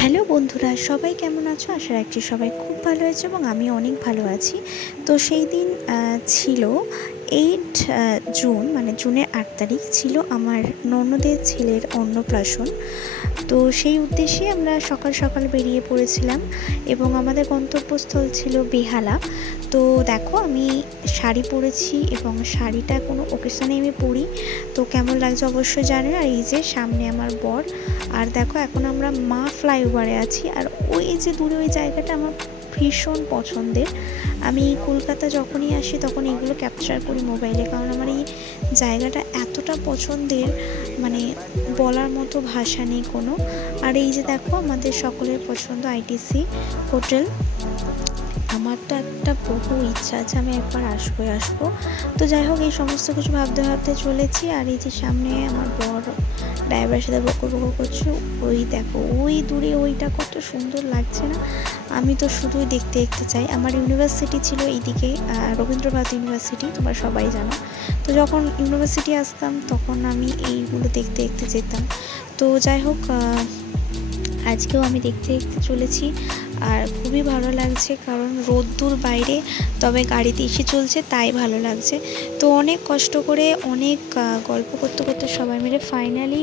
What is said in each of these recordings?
Hello বন্ধুরা, সবাই কেমন আছো? আশা রাখছি সবাই খুব ভালো আছে এবং আমি অনেক ভালো আছি। তো সেই দিন ছিল 8 জুন, মানে জুনের 8 তারিখ ছিল আমার ননদের ছেলের অন্নপ্রাশন। তো সেই উদ্দেশ্যে আমরা সকাল সকাল বেরিয়ে পড়েছিলাম এবং আমাদের গন্তব্যস্থল ছিল বেহালা। তো দেখো, আমি শাড়ি পরেছি এবং শাড়িটা কোনো ওকেশনে আমি পরি, তো কেমন লাগছে অবশ্যই জানি। আর এই যে সামনে আমার বর, আর দেখো এখন আমরা মা ফ্লাইওভারে আছি। আর ওই যে দূরে ওই জায়গাটা আমার ভীষণ পছন্দের। আমি কলকাতা যখনই আসি তখন এগুলো ক্যাপচার করি মোবাইলে, কারণ আমার এই জায়গাটা এতটা পছন্দের, মানে বলার মতো ভাষা নেই কোনো। আর এই যে দেখো আমাদের সকলের পছন্দ আইটিসি হোটেল। আমার তো একটা বহু ইচ্ছা আছে, আমি একবার আসবো। তো যাই হোক, এই সমস্ত কিছু ভাবতে ভাবতে চলেছি। আর এই যে সামনে আমার বড় ড্রাইভারের সাথে বকর করছে, ওই দেখো ওই দূরে ওইটা কত সুন্দর লাগছে না? আমি তো শুধুই দেখতে দেখতে চাই। আমার ইউনিভার্সিটি ছিল এইদিকে, রবীন্দ্রভারতী ইউনিভার্সিটি, তোমরা সবাই জানো। তো যখন ইউনিভার্সিটি আসতাম তখন আমি এইগুলো দেখতে দেখতে যেতাম। তো যাই হোক, আজকেও আমি দেখতে দেখতে চলেছি। আর খুবই ভালো লাগছে, কারণ রোদ্দুর বাইরে, তবে গাড়িতে এসে চলছে তাই ভালো লাগছে। তো অনেক কষ্ট করে, অনেক গল্প করতে করতে সবাই মিলে ফাইনালি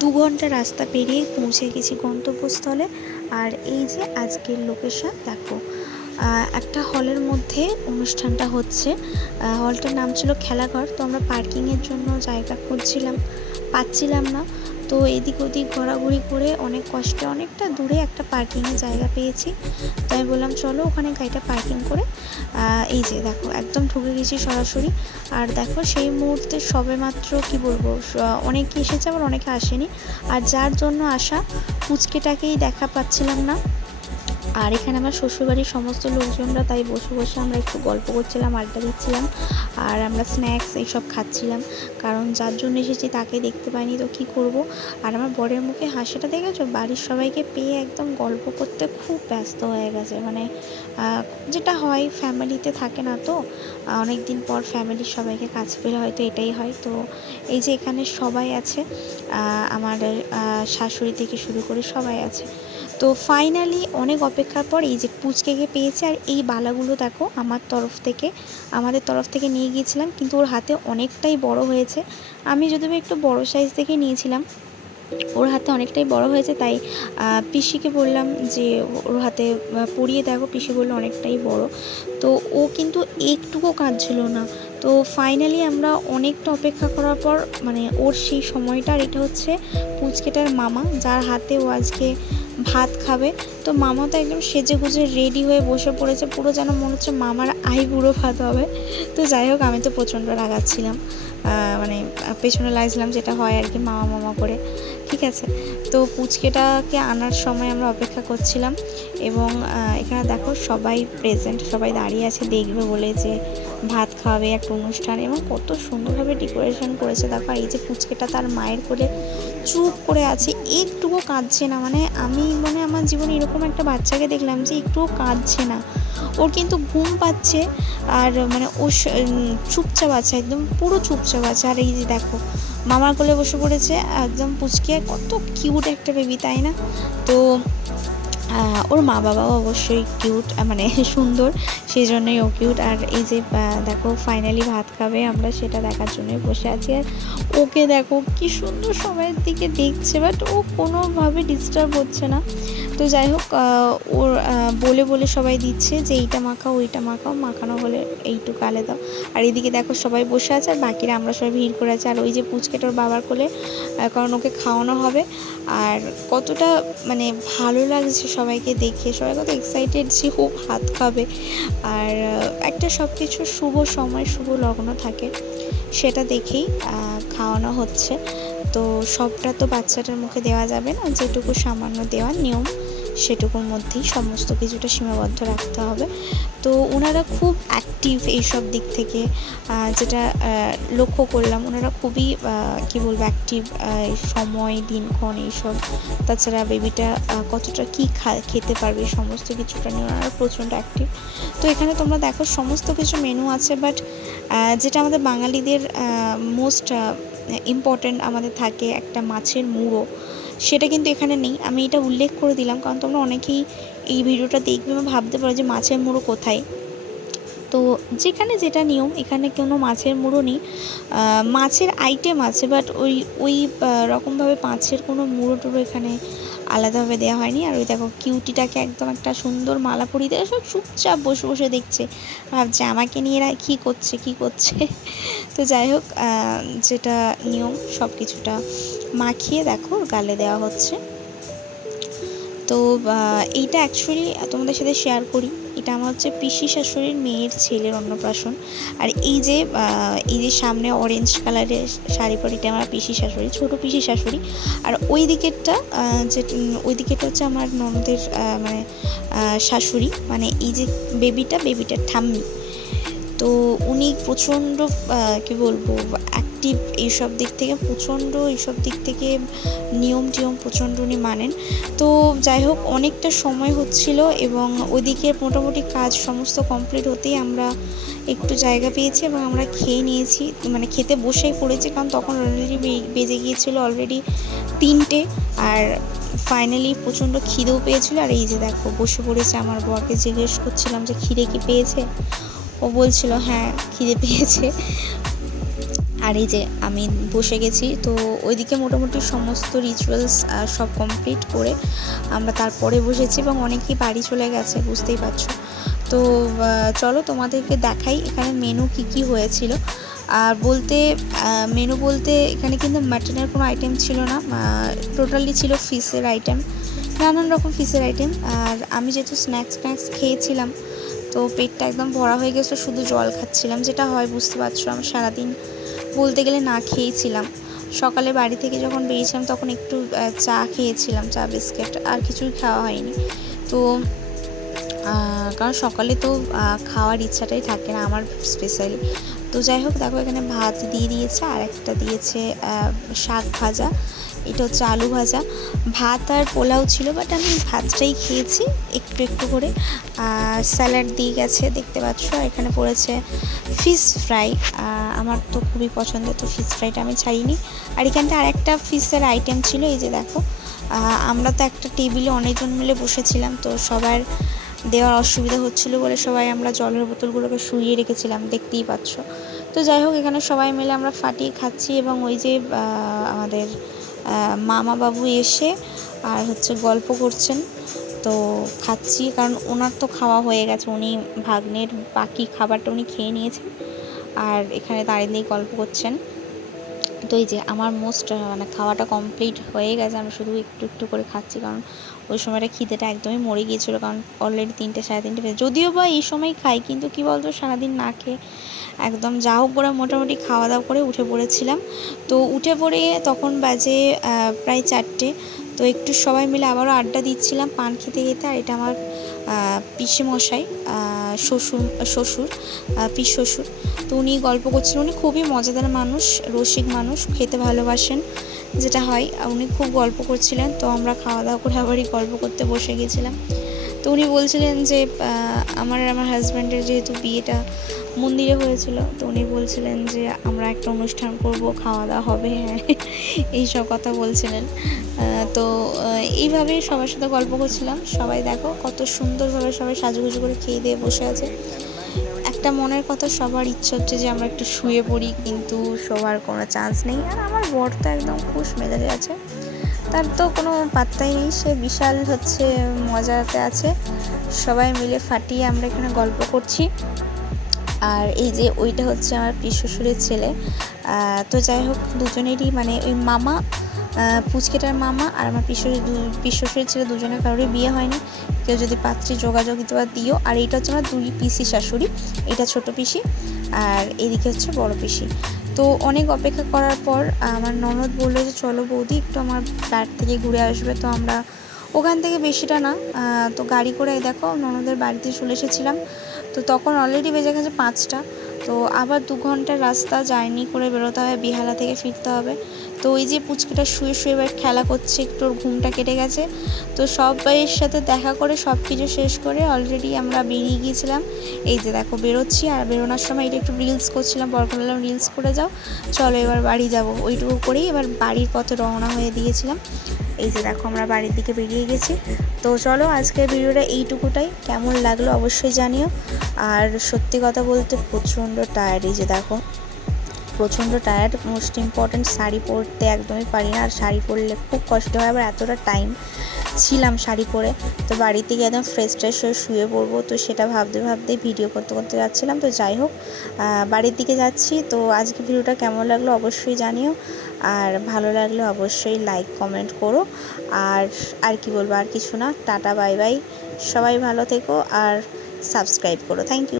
2 ঘন্টা রাস্তা পেরিয়ে পৌঁছে গেছি গন্তব্যস্থলে। আর এই যে আজকের লোকেশন দেখো, একটা হলের মধ্যে অনুষ্ঠানটা হচ্ছে। হলটার নাম ছিল খেলাঘর। তো আমরা পার্কিংয়ের জন্য জায়গা খুঁজছিলাম, পাচ্ছিলাম না। তো এদিক ওদিক ঘোরাঘুরি করে অনেক কষ্টে অনেকটা দূরে একটা পার্কিংয়ের জায়গা পেয়েছি। তো আমি বললাম চলো ওখানে গাড়িটা পার্কিং করে এই যে দেখো একদম ঢুকে গেছি সরাসরি। আর দেখো সেই মুহূর্তে সবে মাত্র কি বলবো, অনেকে এসেছে আবার অনেকে আসেনি। আর যার জন্য আসা পুচকেটাকেই দেখা পাচ্ছিলাম না। আর এখানে আমার শ্বশুরবাড়ির সমস্ত লোকজনরা, তাই বসে বসে আমরা একটু গল্প করছিলাম, আড্ডা দিচ্ছিলাম। আর আমরা স্ন্যাক্স এইসব খাচ্ছিলাম, কারণ যার জন্য এসেছি তাকে দেখতে পাইনি তো কী করব। আর আমার বরের মুখে হাসিটা দেখেছো? বাড়ির সবাইকে পেয়ে একদম গল্প করতে খুব ব্যস্ত হয়ে গেছে। মানে যেটা হয় ফ্যামিলিতে থাকে না তো, অনেক দিন পর ফ্যামিলির সবাইকে কাছে পেলে হয়তো এটাই হয়। তো এই যে এখানে সবাই আছে, আমার শাশুড়ি থেকে শুরু করে সবাই আছে। তো ফাইনালি অনেক অপেক্ষার পর এই যে পুচকেকে পেয়েছে। আর এই বালাগুলো দেখো আমাদের তরফ থেকে নিয়ে গিয়েছিলাম, কিন্তু ওর হাতে অনেকটাই বড় হয়েছে। আমি যদিও একটু বড় সাইজ থেকে নিয়েছিলাম, ওর হাতে অনেকটাই বড় হয়েছে, তাই পিসিকে বললাম যে ওর হাতে পরিয়ে দেখো। পিসি বললো অনেকটাই বড়। তো ও কিন্তু একটুকু কাঁদছিল না। তো ফাইনালি আমরা অনেকটা অপেক্ষা করার পর, মানে ওর সেই সময়টা। আর এটা হচ্ছে পুচকেটার মামা, যার হাতে ও আজকে ভাত খাবে। তো মামা তো একদম সেজে গুজে রেডি হয়ে বসে পড়েছে, পুরো যেন মনে হচ্ছে মামার আইবুড়ো ভাত হবে। তো যাই হোক, আমি তো প্রচণ্ড রাগাচ্ছিলাম, মানে পেছনে লাগছিলাম, যেটা হয় আর কি, মামা মামা করে। ঠিক আছে, তো পুচকেটাকে আনার সময় আমরা অপেক্ষা করছিলাম। এবং এখানে দেখো সবাই প্রেজেন্ট, সবাই দাঁড়িয়ে আছে দেখবে বলে, যে ভাত খাওয়াবে একটা অনুষ্ঠান। এবং কত সুন্দরভাবে ডেকোরেশন করেছে দেখো। এই যে পুচকেটা তার মায়ের কোলে চুপ করে আছে, একটুও কাঁদছে না। মানে আমি আমার জীবনে এরকম একটা বাচ্চাকে দেখলাম যে একটুও কাঁদছে না। ওর কিন্তু ঘুম পাচ্ছে, আর মানে ও চুপচাপ আছে, একদম পুরো চুপচাপ আছে। আর এই যে দেখো মামার কোলে বসে পড়েছে একদম পুচকে, কত কিউট একটা বেবি, তাই না? তো ওর মা বাবাও অবশ্যই কিউট, মানে সুন্দর, সেই জন্যই ও কিউট। আর এই যে দেখো ফাইনালি ভাত খাবে, আমরা সেটা দেখার জন্যই বসে আছি। আর ওকে দেখো কি সুন্দর সবাইয়ের দিকে দেখছে, বাট ও কোনোভাবে ডিস্টার্ব হচ্ছে না। তো যাই হোক, ওর বলে বলে সবাই দিচ্ছে যে এইটা মাখাও ওইটা মাখাও, মাখানো হলে এইটুকু আলে দাও। আর এদিকে দেখো সবাই বসে আছে, আর বাকিরা আমরা সবাই ভিড় করে আছি। আর ওই যে পুচকেটার বাবার কোলে, কারণ ওকে খাওয়ানো হবে। আর কতটা মানে ভালো লাগছে সবাইকে দেখে, সবাই কত এক্সাইটেড যে ও ভাত খাবে। আর একটা সব কিছু শুভ সময়, শুভ লগ্ন থাকে, সেটা দেখেই খাওয়ানো হচ্ছে। তো সবটা তো বাচ্চাটার মুখে দেওয়া যাবে না, যেটুকু সামান্য দেওয়ার নিয়ম সেটুকুর মধ্যেই সমস্ত কিছুটা সীমাবদ্ধ রাখতে হবে। তো ওনারা খুব অ্যাক্টিভ এইসব দিক থেকে, যেটা লক্ষ্য করলাম, ওনারা খুবই কী বলবো অ্যাক্টিভ, সময় দিনক্ষণ এইসব। তাছাড়া বেবিটা কতটা কী খেতে পারবে সমস্ত কিছুটা নিয়ে ওনারা প্রচণ্ড অ্যাক্টিভ। তো এখানে তোমরা দেখো সমস্ত কিছু মেনু আছে, বাট যেটা আমাদের বাঙালিদের মোস্ট ইম্পর্ট্যান্ট আমাদের থাকে একটা মাছের মুড়ো, সেটা কিন্তু এখানে নেই। আমি এটা উল্লেখ করে দিলাম কারণ তোমরা অনেকেই এই ভিডিওটা দেখবে এবং ভাবতে পারো যে মাছের মুড়ো কোথায়। তো যেখানে যেটা নিয়ম, এখানে কোনো মাছের মুড়ো নেই। মাছের আইটেম আছে, বাট ওই রকমভাবে মাছের কোনো মুড়ো টুড়ো এখানে আলাদাভাবে দেওয়া হয়নি। আর ওই দেখো কিউটিটাকে একদম একটা সুন্দর মালা পরিয়ে দেয়, সব চুপচাপ বসে বসে দেখছে, ভাবছে আমাকে নিয়ে এরা কী করছে কী করছে। তো যাই হোক, যেটা নিয়ম সব কিছুটা মাখিয়ে দেখো গালে দেওয়া হচ্ছে। তো এইটা অ্যাকচুয়ালি তোমাদের সাথে শেয়ার করি, এটা আমার হচ্ছে পিসি শাশুড়ির মেয়ের ছেলের অন্নপ্রাশন। আর এই যে সামনে অরেঞ্জ কালারের শাড়ি পরে, এটা আমার পিসি শাশুড়ি, ছোটো পিসি শাশুড়ি। আর ওই দিকেরটা ওই দিকেরটা হচ্ছে আমার ননদের মানে শাশুড়ি, মানে এই যে বেবিটার ঠাম্মি। তো উনি প্রচণ্ড কী বলবো অ্যাক্টিভ এইসব দিক থেকে, এইসব দিক থেকে নিয়ম টিয়ম প্রচণ্ড উনি মানেন। তো যাই হোক, অনেকটা সময় হচ্ছিল এবং ওইদিকে মোটামুটি কাজ সমস্ত কমপ্লিট হতেই আমরা একটু জায়গা পেয়েছি এবং আমরা খেয়ে নিয়েছি, মানে খেতে বসেই পড়েছি কারণ তখন অলরেডি বেজে গিয়েছিলো অলরেডি 3টে। আর ফাইনালি প্রচণ্ড খিদেও পেয়েছিলো। আর এই যে দেখো বসে পড়েছে, আমার বরকে জিজ্ঞেস করছিলাম যে খিদে কি পেয়েছে, ও বলছিল হ্যাঁ খিদে পেয়েছে। আর এই যে আমি বসে গেছি। তো ওইদিকে মোটামুটি সমস্ত রিচুয়ালস সব কমপ্লিট করে আমরা তারপরে বসেছি এবং অনেকেই বাড়ি চলে গেছে, বুঝতেই পারছো। তো চলো তোমাদেরকে দেখাই এখানে মেনু কি হয়েছিল। আর মেনু বলতে এখানে কিন্তু মাটনের কোনো আইটেম ছিল না, টোটালি ছিল ফিশের আইটেম, নানান রকম ফিশের আইটেম। আর আমি যেহেতু স্ন্যাক্স খেয়েছিলাম, তো পেটটা একদম ভরা হয়ে গেছিলো, শুধু জল খাচ্ছিলাম, যেটা হয় বুঝতে পারছো। আমি সারাদিন বলতে গেলে না খেয়েছিলাম। সকালে বাড়ি থেকে যখন বেরিয়েছিলাম তখন একটু চা খেয়েছিলাম, চা বিস্কিট, আর কিছুই খাওয়া হয়নি। তো কারণ সকালে তো খাওয়ার ইচ্ছাটাই থাকে না আমার স্পেশালি। তো যাই হোক, দেখো এখানে ভাত দিয়ে দিয়েছে, আর একটা দিয়েছে শাক ভাজা, এটা হচ্ছে আলু ভাজা। ভাত আর পোলাও ছিল, বাট আমি ভাতটাই খেয়েছি একটু করে। আর স্যালাড দিয়ে গেছে দেখতে পাচ্ছ। এখানে পড়েছে ফিশ ফ্রাই, আমার তো খুবই পছন্দের, তো ফিশ ফ্রাইটা আমি ছাড়িনি। আর এখানটা আর একটা ফিশের আইটেম ছিল, এই যে দেখো। আমরা তো একটা টেবিলে অনেকজন মিলে বসেছিলাম, তো সবার দেওয়ার অসুবিধা হচ্ছিলো বলে সবাই আমরা জলের বোতলগুলোকে শুইয়ে রেখেছিলাম, দেখতেই পাচ্ছ। তো যাই হোক, এখানে সবাই মিলে আমরা ফাটিয়ে খাচ্ছি এবং ওই যে আমাদের মামা বাবু এসে আর হচ্ছে গল্প করছেন। তো খাচ্ছি কারণ ওনার তো খাওয়া হয়ে গেছে, উনি ভাগ্নের বাকি খাবারটা উনি খেয়ে নিয়েছেন আর এখানে দাঁড়িয়ে গল্প করছেন। তো এই যে আমার মানে খাওয়াটা কমপ্লিট হয়ে গেছে, আমি শুধু একটু করে খাচ্ছি কারণ ওই সময়টা খিদেটা একদমই মরে গিয়েছিলো, কারণ অলরেডি 3টে 3:30 বেজে, যদিও বা এই সময় খাই, কিন্তু কী বলতো সারাদিন না খেয়ে একদম যা হোক করে মোটামুটি খাওয়া দাওয়া করে উঠে পড়েছিলাম। তো উঠে পড়ে তখন বাজে প্রায় 4টে। তো একটু সবাই মিলে আবারও আড্ডা দিচ্ছিলাম পান খেতে। আর এটা আমার পিসেমশাই, শ্বশুর পিস শ্বশুর। তো উনি গল্প করছিলেন, উনি খুবই মজাদার মানুষ, রসিক মানুষ, খেতে ভালোবাসেন, যেটা হয়। উনি খুব গল্প করছিলেন, তো আমরা খাওয়া দাওয়া করে আবারই গল্প করতে বসে গেছিলাম। তো উনি বলছিলেন যে আমার হাজব্যান্ডের যেহেতু বিয়েটা মন্দিরে হয়েছিল, তো উনি বলছিলেন যে আমরা একটা অনুষ্ঠান করব, খাওয়া দাওয়া হবে, হ্যাঁ এইসব কথা বলছিলেন। তো এইভাবেই সবার সাথে গল্প করছিলাম। সবাই দেখো কত সুন্দরভাবে সবাই সাজুগুজু করে খেয়ে দিয়ে বসে আছে। একটা মনের কথা, সবার ইচ্ছে হচ্ছে যে আমরা একটু শুয়ে পড়ি, কিন্তু শোয়ার কোনো চান্স নেই। আর আমার বর তো একদম খুশ মেজাজে আছে, তার তো কোনো পাত্তাই নেই, সে বিশাল হচ্ছে মজাতে আছে। সবাই মিলে ফাটিয়ে আমরা এখানে গল্প করছি। আর এই যে ওইটা হচ্ছে আমার পিস শ্বশুরের ছেলে। তো যাই হোক, দুজনেরই মানে ওই মামা, পুচকেটার মামা আর আমার পিস শ্বশুরের ছেলে, দুজনের কারোরই বিয়ে হয়নি। কেউ যদি পাত্রী যোগাযোগ দিতে বা দিও। আর এইটা হচ্ছে আমার 2 পিসি শাশুড়ি, এটা ছোটো পিসি আর এদিকে হচ্ছে বড় পিসি। তো অনেক অপেক্ষা করার পর আমার ননদ বললো যে চলো বৌদি একটু আমার ফ্ল্যাট থেকে ঘুরে আসবে। তো আমরা ওখান থেকে বেশিটা না, তো গাড়ি করে দেখো ননদের বাড়িতে চলে এসেছিলাম। তো তখন অলরেডি বেজে গেছে 5টা। তো আবার 2 ঘন্টার রাস্তা জার্নি করে বেরোতে হবে, বেহালা থেকে ফিরতে হবে। তো ওই যে পুচকিটা শুয়ে এবার খেলা করছে, একটু ওর ঘুমটা কেটে গেছে। তো সবাইয়ের সাথে দেখা করে সব কিছু শেষ করে অলরেডি আমরা বেরিয়ে গিয়েছিলাম। এই যে দেখো বেরোচ্ছি, আর বেরোনোর সময় এটা একটু রিলস করছিলাম, বরকে বললাম রিলস করে যাও, চলো এবার বাড়ি যাব। ওইটুকু করেই এবার বাড়ির পথে রওনা হয়ে দিয়েছিলাম। এই যে দেখো আমরা বাড়ির দিকে বেরিয়ে গেছি। তো চলো আজকের ভিডিওটা এইটুকুটাই, কেমন লাগলো অবশ্যই জানিও। আর সত্যি কথা বলতে প্রচণ্ড টায়ার্ড, এই যে দেখো প্রচণ্ড টায়ার্ড। মোস্ট ইম্পর্ট্যান্ট শাড়ি পরতে একদমই পারি না, আর শাড়ি পরলে খুব কষ্ট হয়। আবার এতটা টাইম ছিলাম শাড়ি পরে, তো বাড়িতে গিয়ে একদম ফ্রেশ ট্রেশ হয়ে শুয়ে পড়বো, তো সেটা ভাবতে ভাবতেই ভিডিও করতে করতে যাচ্ছিলাম। তো যাই হোক, বাড়ির দিকে যাচ্ছি। তো আজকে ভিডিওটা কেমন লাগলো অবশ্যই জানিও, আর ভালো লাগলে অবশ্যই লাইক কমেন্ট করো। আর আর কি বলবো, আর কিছু না, টাটা বাই বাই, সবাই ভালো থেকো আর সাবস্ক্রাইব করো। Thank you.